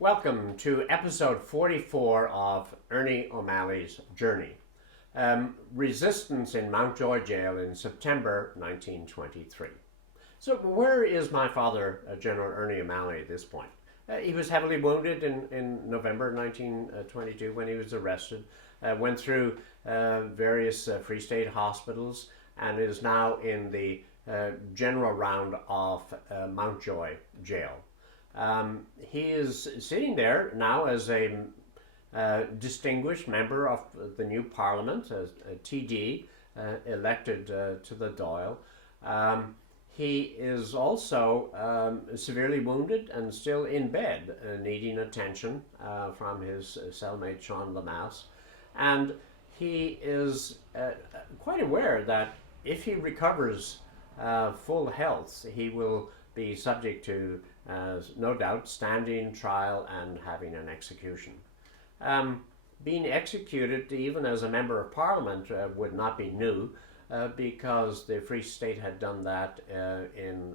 Welcome to episode 44 of Ernie O'Malley's Journey. Resistance in Mountjoy jail in September 1923. So where is my father, General Ernie O'Malley, at this point? He was heavily wounded in November 1922 when he was arrested, went through various Free State hospitals and is now in the general round of Mountjoy jail. He is sitting there now as a distinguished member of the new parliament, a TD, elected to the Dáil. He is also severely wounded and still in bed, needing attention from his cellmate Sean Lamass. And he is quite aware that if he recovers full health, he will be subject to, no doubt, standing trial and having an execution. Being executed, even as a member of parliament, would not be new, because the Free State had done that in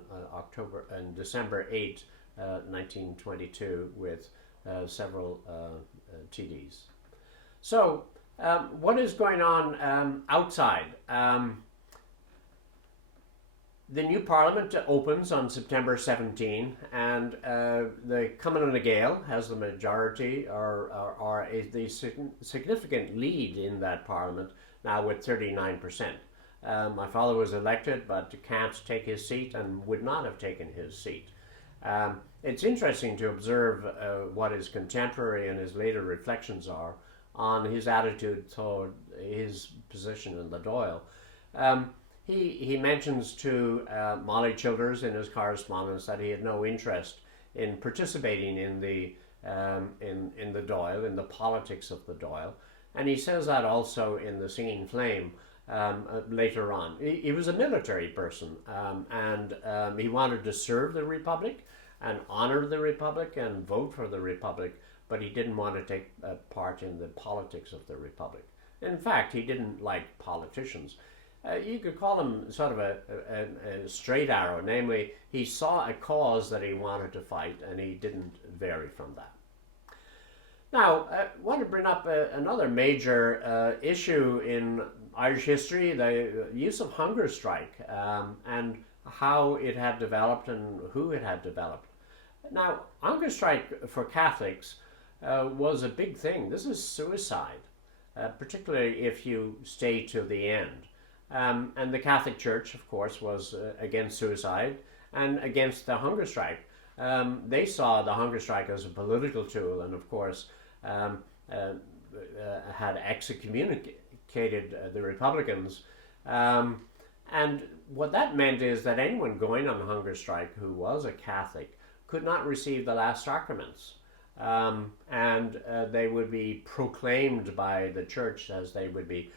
December 8, 1922, with several TDs. So, what is going on outside? The new parliament opens on September 17, and the Cumann na Gael has the majority, or the significant lead in that parliament, now with 39%. My father was elected, but can't take his seat and would not have taken his seat. It's interesting to observe what his contemporary and his later reflections are on his attitude toward his position in the Dáil. He mentions to Molly Childers in his correspondence that he had no interest in participating in the Dáil, in the politics of the Dáil, and he says that also in the Singing Flame later on. He was a military person, and he wanted to serve the Republic and honor the Republic and vote for the Republic, but he didn't want to take part in the politics of the Republic. In fact, he didn't like politicians. You could call him sort of a straight arrow, namely, he saw a cause that he wanted to fight and he didn't vary from that. Now, I want to bring up another major issue in Irish history, the use of hunger strike, and how it had developed and who it had developed. Now, hunger strike for Catholics was a big thing. This is suicide, particularly if you stay to the end. And the Catholic Church, of course, was against suicide and against the hunger strike. They saw the hunger strike as a political tool, and of course had excommunicated the Republicans. And what that meant is that anyone going on hunger strike who was a Catholic could not receive the last sacraments. And they would be proclaimed by the church as they would be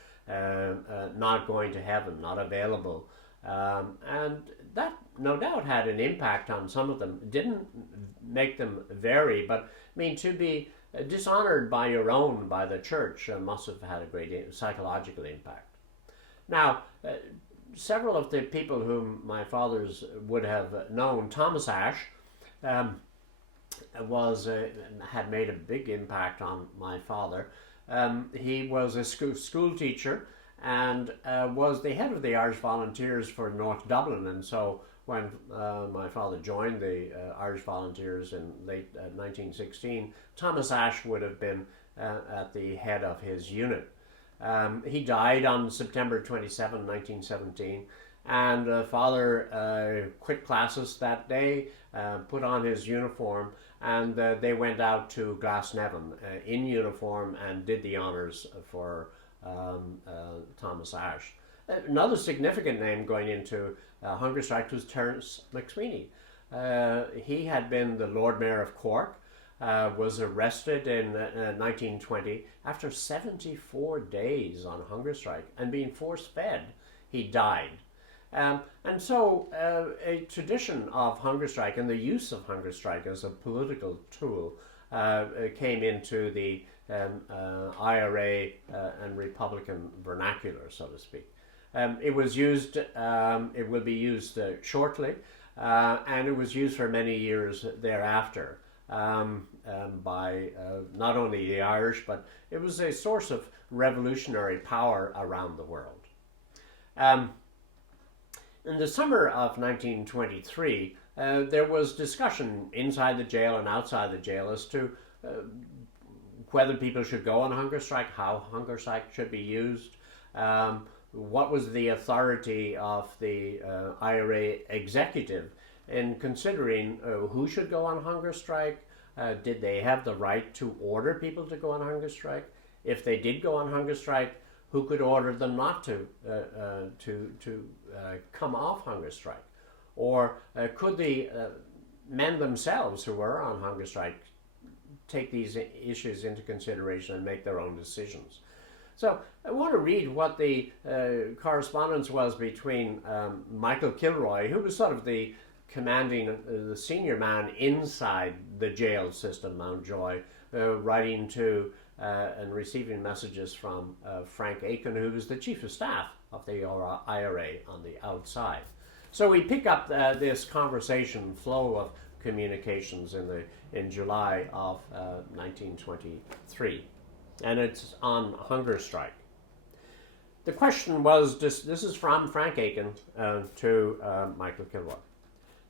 not going to heaven, not available. And that no doubt had an impact on some of them. It didn't make them vary, but I mean, to be dishonored by the church must have had a great psychological impact. Now, several of the people whom my fathers would have known, Thomas Ashe had made a big impact on my father. He was a school teacher and was the head of the Irish Volunteers for North Dublin. And so when my father joined the Irish Volunteers in late 1916, Thomas Ashe would have been at the head of his unit. He died on September 27, 1917, and father quit classes that day, put on his uniform, and they went out to Glasnevin in uniform and did the honors for Thomas Ashe. Another significant name going into hunger strike was Terence McSweeney. He had been the Lord Mayor of Cork, was arrested in 1920 after 74 days on hunger strike and being force-fed. He died. And so a tradition of hunger strike and the use of hunger strike as a political tool came into the IRA and Republican vernacular, so to speak. It was used, it will be used shortly, and it was used for many years thereafter. by not only the Irish, but it was a source of revolutionary power around the world. Um, in the summer of 1923, there was discussion inside the jail and outside the jail as to whether people should go on hunger strike, how hunger strike should be used, what was the authority of the IRA executive in considering who should go on hunger strike. Did they have the right to order people to go on hunger strike? If they did go on hunger strike, who could order them not to come off hunger strike? Or could the men themselves who were on hunger strike take these issues into consideration and make their own decisions? So I want to read what the correspondence was between Michael Kilroy, who was sort of the commanding, the senior man inside the jail system, Mountjoy, writing to and receiving messages from Frank Aiken, who was the chief of staff of the IRA on the outside. So we pick up this conversation flow of communications in July of 1923, and it's on hunger strike. The question was, this is from Frank Aiken to Michael Kilroy.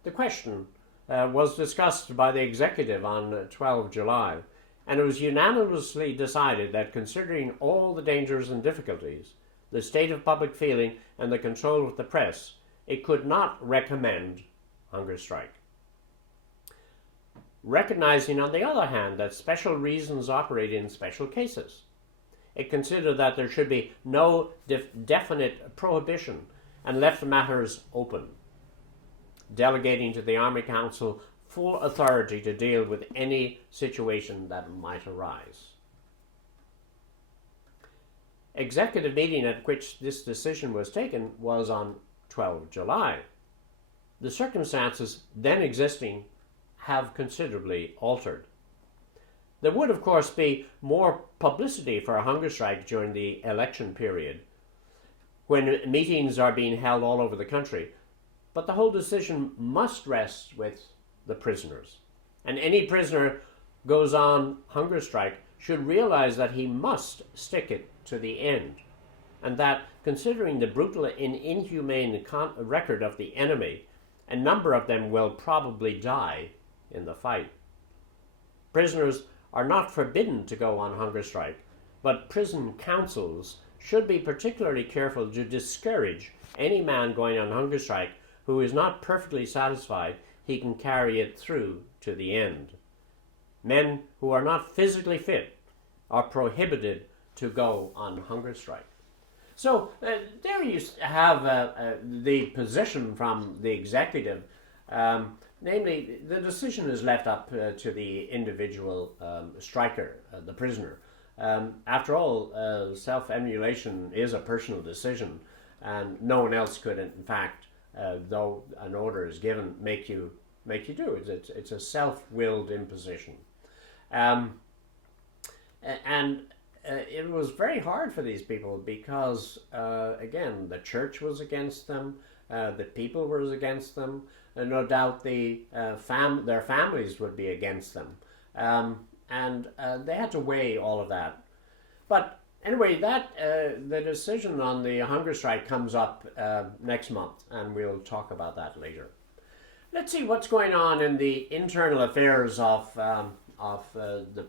The question was discussed by the executive on 12 July, and it was unanimously decided that considering all the dangers and difficulties, the state of public feeling, and the control of the press, it could not recommend hunger strike. Recognizing, on the other hand, that special reasons operate in special cases, it considered that there should be no definite prohibition and left matters open, delegating to the Army Council full authority to deal with any situation that might arise. Executive meeting at which this decision was taken was on 12 July. The circumstances then existing have considerably altered. There would, of course, be more publicity for a hunger strike during the election period, when meetings are being held all over the country, but the whole decision must rest with the prisoners. And any prisoner goes on hunger strike should realize that he must stick it to the end, and that, considering the brutal and inhumane record of the enemy, a number of them will probably die in the fight. Prisoners are not forbidden to go on hunger strike, but prison councils should be particularly careful to discourage any man going on hunger strike who is not perfectly satisfied he can carry it through to the end. Men who are not physically fit are prohibited to go on hunger strike. So there you have the position from the executive. Namely, the decision is left up to the individual striker, the prisoner. After all, self-emulation is a personal decision, and no one else could, in fact, though an order is given, make you do it. It's a self-willed imposition. It was very hard for these people because, again, the church was against them, the people were against them, and no doubt their families would be against them. And they had to weigh all of that. But anyway, the decision on the hunger strike comes up next month, and we'll talk about that later. Let's see what's going on in the internal affairs of the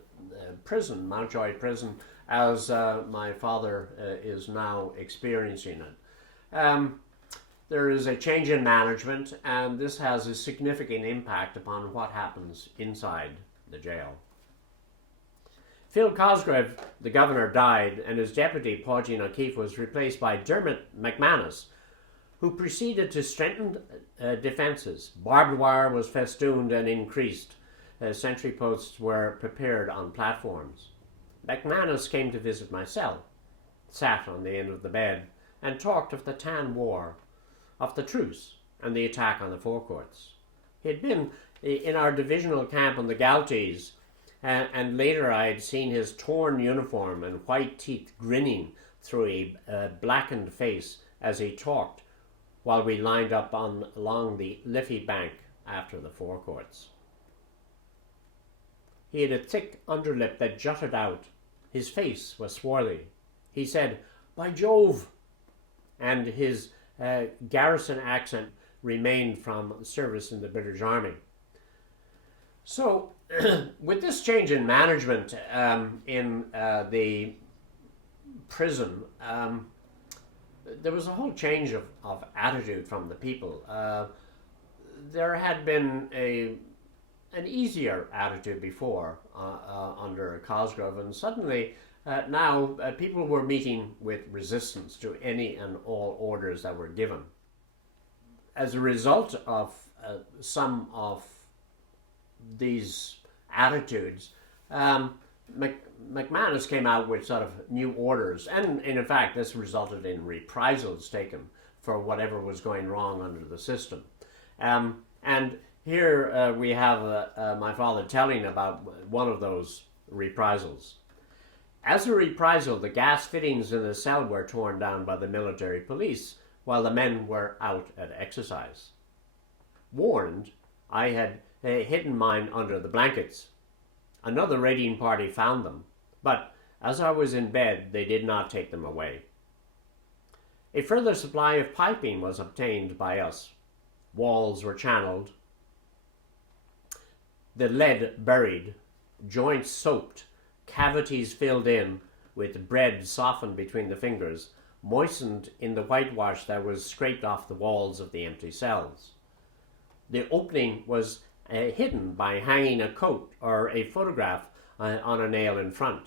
prison, Mountjoy prison, as my father is now experiencing it. There is a change in management, and this has a significant impact upon what happens inside the jail. Phil Cosgrave, the governor, died, and his deputy, Paugeen O'Keefe, was replaced by Dermot McManus, who proceeded to strengthen defences. Barbed wire was festooned and increased. Sentry posts were prepared on platforms. McManus came to visit my cell, sat on the end of the bed, and talked of the Tan War, of the truce, and the attack on the forecourts. He had been in our divisional camp on the Galtees, and later I had seen his torn uniform and white teeth grinning through a blackened face as he talked while we lined up along the Liffey bank after the forecourts. He had a thick underlip that jutted out. His face was swarthy. He said, "By Jove!" and his garrison accent remained from service in the British Army. So, with this change in management in the prison, there was a whole change of attitude from the people. There had been an easier attitude before under Cosgrove, and suddenly now people were meeting with resistance to any and all orders that were given. As a result of some of these attitudes, McManus came out with sort of new orders, and in fact this resulted in reprisals taken for whatever was going wrong under the system. And here we have my father telling about one of those reprisals. As a reprisal, the gas fittings in the cell were torn down by the military police while the men were out at exercise. Warned, I had hidden mine under the blankets. Another raiding party found them, but as I was in bed, they did not take them away. A further supply of piping was obtained by us. Walls were channeled, the lead buried, joints soaped, cavities filled in with bread softened between the fingers, moistened in the whitewash that was scraped off the walls of the empty cells. The opening was hidden by hanging a coat or a photograph on a nail in front.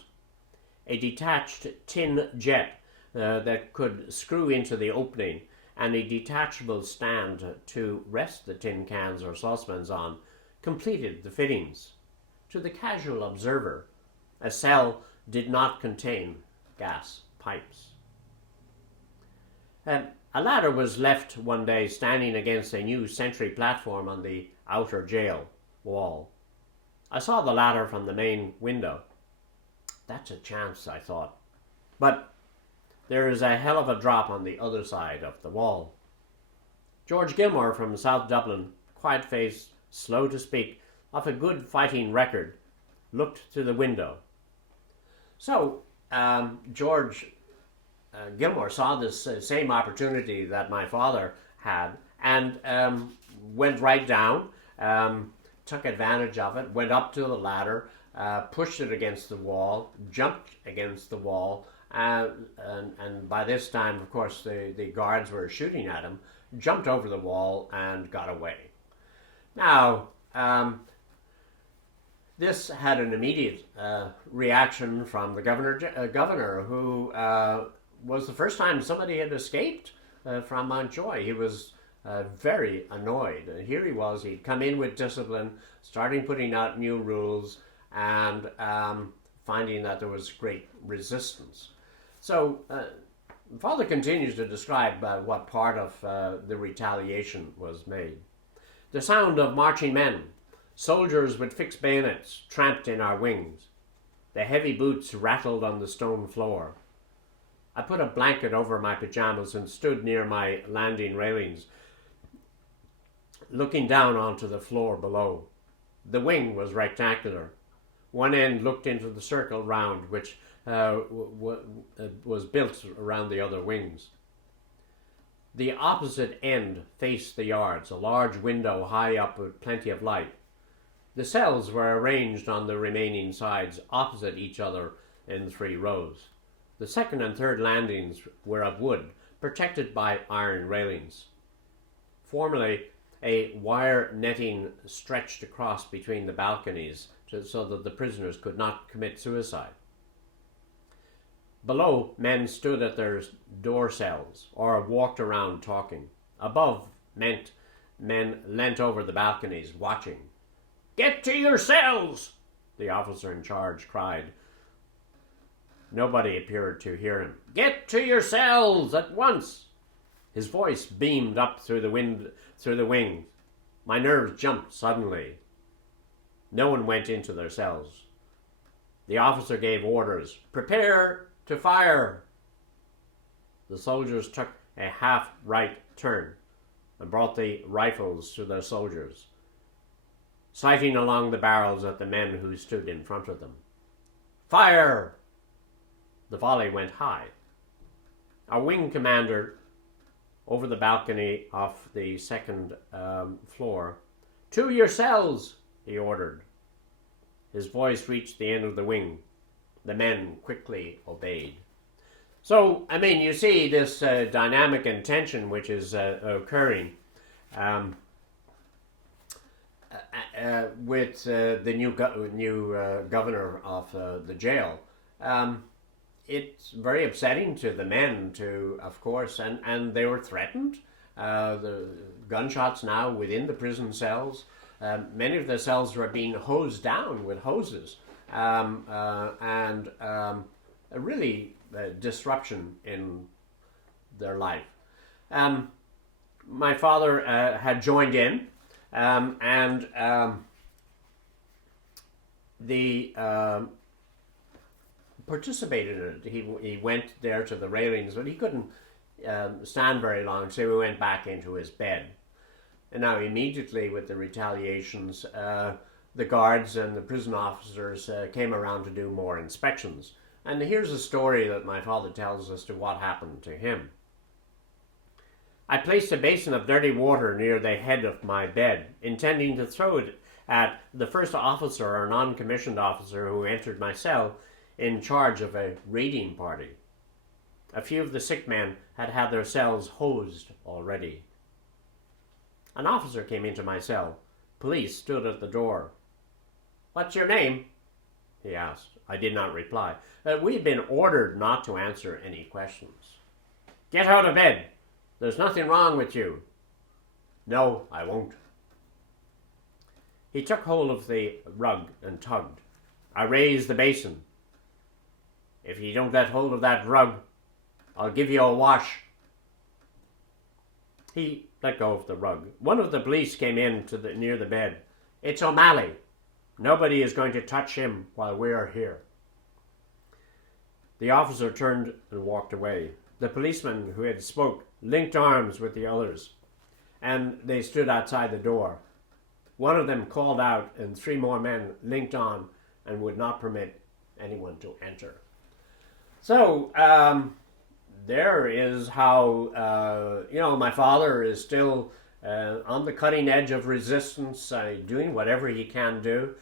A detached tin jet that could screw into the opening and a detachable stand to rest the tin cans or saucepans on completed the fittings. To the casual observer, a cell did not contain gas pipes. A ladder was left one day standing against a new sentry platform on the outer jail wall. I saw the ladder from the main window. That's a chance, I thought. But there is a hell of a drop on the other side of the wall. George Gilmore from South Dublin, quiet face, slow to speak, of a good fighting record, looked through the window. So George Gilmore saw this same opportunity that my father had and went right down, took advantage of it, went up to the ladder, pushed it against the wall, jumped against the wall, and by this time, of course, the guards were shooting at him, jumped over the wall and got away. Now, this had an immediate reaction from the governor, who was the first time somebody had escaped from Mountjoy. He was very annoyed. And here he was, he'd come in with discipline, starting putting out new rules, and finding that there was great resistance. So, Father continues to describe what part of the retaliation was made. The sound of marching men, soldiers with fixed bayonets, tramped in our wings. The heavy boots rattled on the stone floor. I put a blanket over my pajamas and stood near my landing railings, looking down onto the floor below. The wing was rectangular. One end looked into the circle round which was built around the other wings. The opposite end faced the yards, a large window high up with plenty of light. The cells were arranged on the remaining sides opposite each other in 3 rows. The second and third landings were of wood, protected by iron railings. Formerly, a wire netting stretched across between the balconies so that the prisoners could not commit suicide. Below, men stood at their door cells or walked around talking. Above meant men leant over the balconies, watching. "Get to your cells!" the officer in charge cried. Nobody appeared to hear him. "Get to your cells at once!" His voice beamed up through the wing. My nerves jumped suddenly. No one went into their cells. The officer gave orders. "Prepare to fire!" The soldiers took a half-right turn and brought the rifles to their soldiers. sighting along the barrels at the men who stood in front of them. "Fire!" The volley went high. Our wing commander, over the balcony of the second floor, "To your cells!" he ordered. His voice reached the end of the wing. The men quickly obeyed. So, I mean, you see this dynamic and tension which is occurring with the new governor of the jail. It's very upsetting to the men, of course, and they were threatened. The gunshots now within the prison cells. Many of the cells were being hosed down with hoses, and a really disruption in their life. My father had joined in, and participated in it. He went there to the railings, but he couldn't stand very long, so he went back into his bed. And now immediately with the retaliations, the guards and the prison officers came around to do more inspections. And here's a story that my father tells as to what happened to him. "I placed a basin of dirty water near the head of my bed, intending to throw it at the first officer or non-commissioned officer who entered my cell in charge of a raiding party. A few of the sick men had had their cells hosed already. An officer came into my cell. Police stood at the door. 'What's your name?' he asked. I did not reply. We had been ordered not to answer any questions. 'Get out of bed. There's nothing wrong with you.' 'No, I won't.' He took hold of the rug and tugged. I raised the basin. 'If you don't let hold of that rug, I'll give you a wash.' He let go of the rug. One of the police came in near the bed. 'It's O'Malley. Nobody is going to touch him while we are here.' The officer turned and walked away. The policeman who had spoke linked arms with the others, and they stood outside the door. One of them called out, and 3 more men linked on and would not permit anyone to enter. So, there is how, my father is still on the cutting edge of resistance, doing whatever he can do.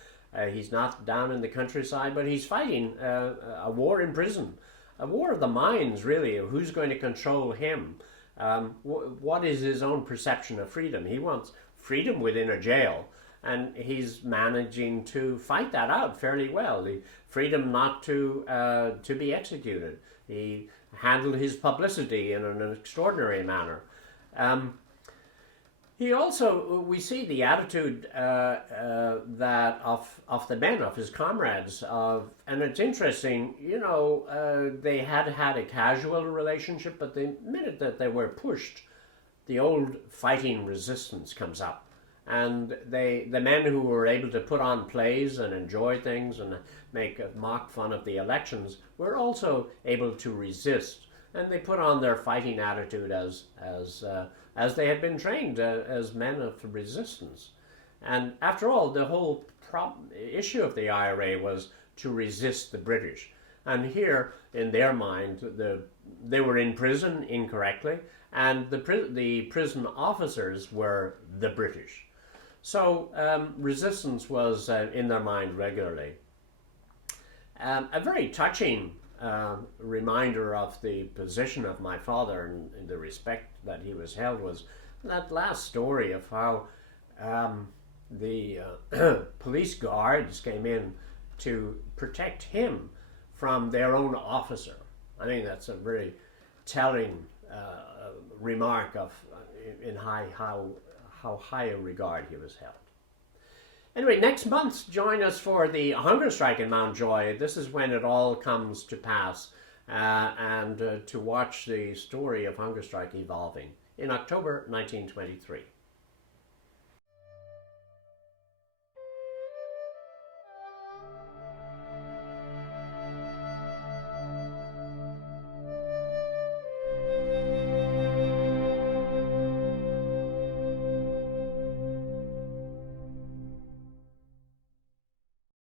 He's not down in the countryside, but he's fighting a war in prison, a war of the minds, really, of who's going to control him. What is his own perception of freedom? He wants freedom within a jail, and he's managing to fight that out fairly well. The freedom not to be executed. He handled his publicity in an extraordinary manner. He also, we see the attitude that of the men, of his comrades, and it's interesting, they had a casual relationship, but the minute that they were pushed, the old fighting resistance comes up. And the men who were able to put on plays and enjoy things and make mock fun of the elections were also able to resist. And they put on their fighting attitude as they had been trained as men of resistance. And after all, the whole issue of the IRA was to resist the British. And here, in their mind, they were in prison incorrectly, and the prison officers were the British. So resistance was in their mind regularly. A very touching reminder of the position of my father and the respect that he was held was that last story of how the police guards came in to protect him from their own officer. I think that's a very telling remark of how high a regard he was held. Anyway, next month, join us for the hunger strike in Mountjoy. This is when it all comes to pass, and to watch the story of hunger strike evolving in October 1923.